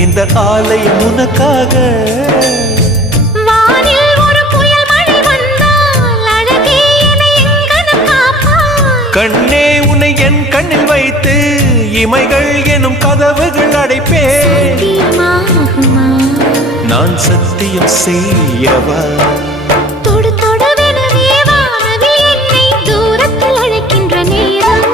இந்த ஆலயம் உனக்காக. வானில் ஒரு புயல் மழை வந்தால் அழகே என்னை எங்கனம் காப்பாய். கண்ணே உன்னை என் கண்ணில் வைத்து இமைகள் எனும் கதவுகள் அடைப்பேன். சத்தியமாகுமா? நான் சத்தியம் செய்யவா? தொடு தொடுவெனவே வானவில் என்னை தூரத்தில் அழைக்கின்ற நேரம்.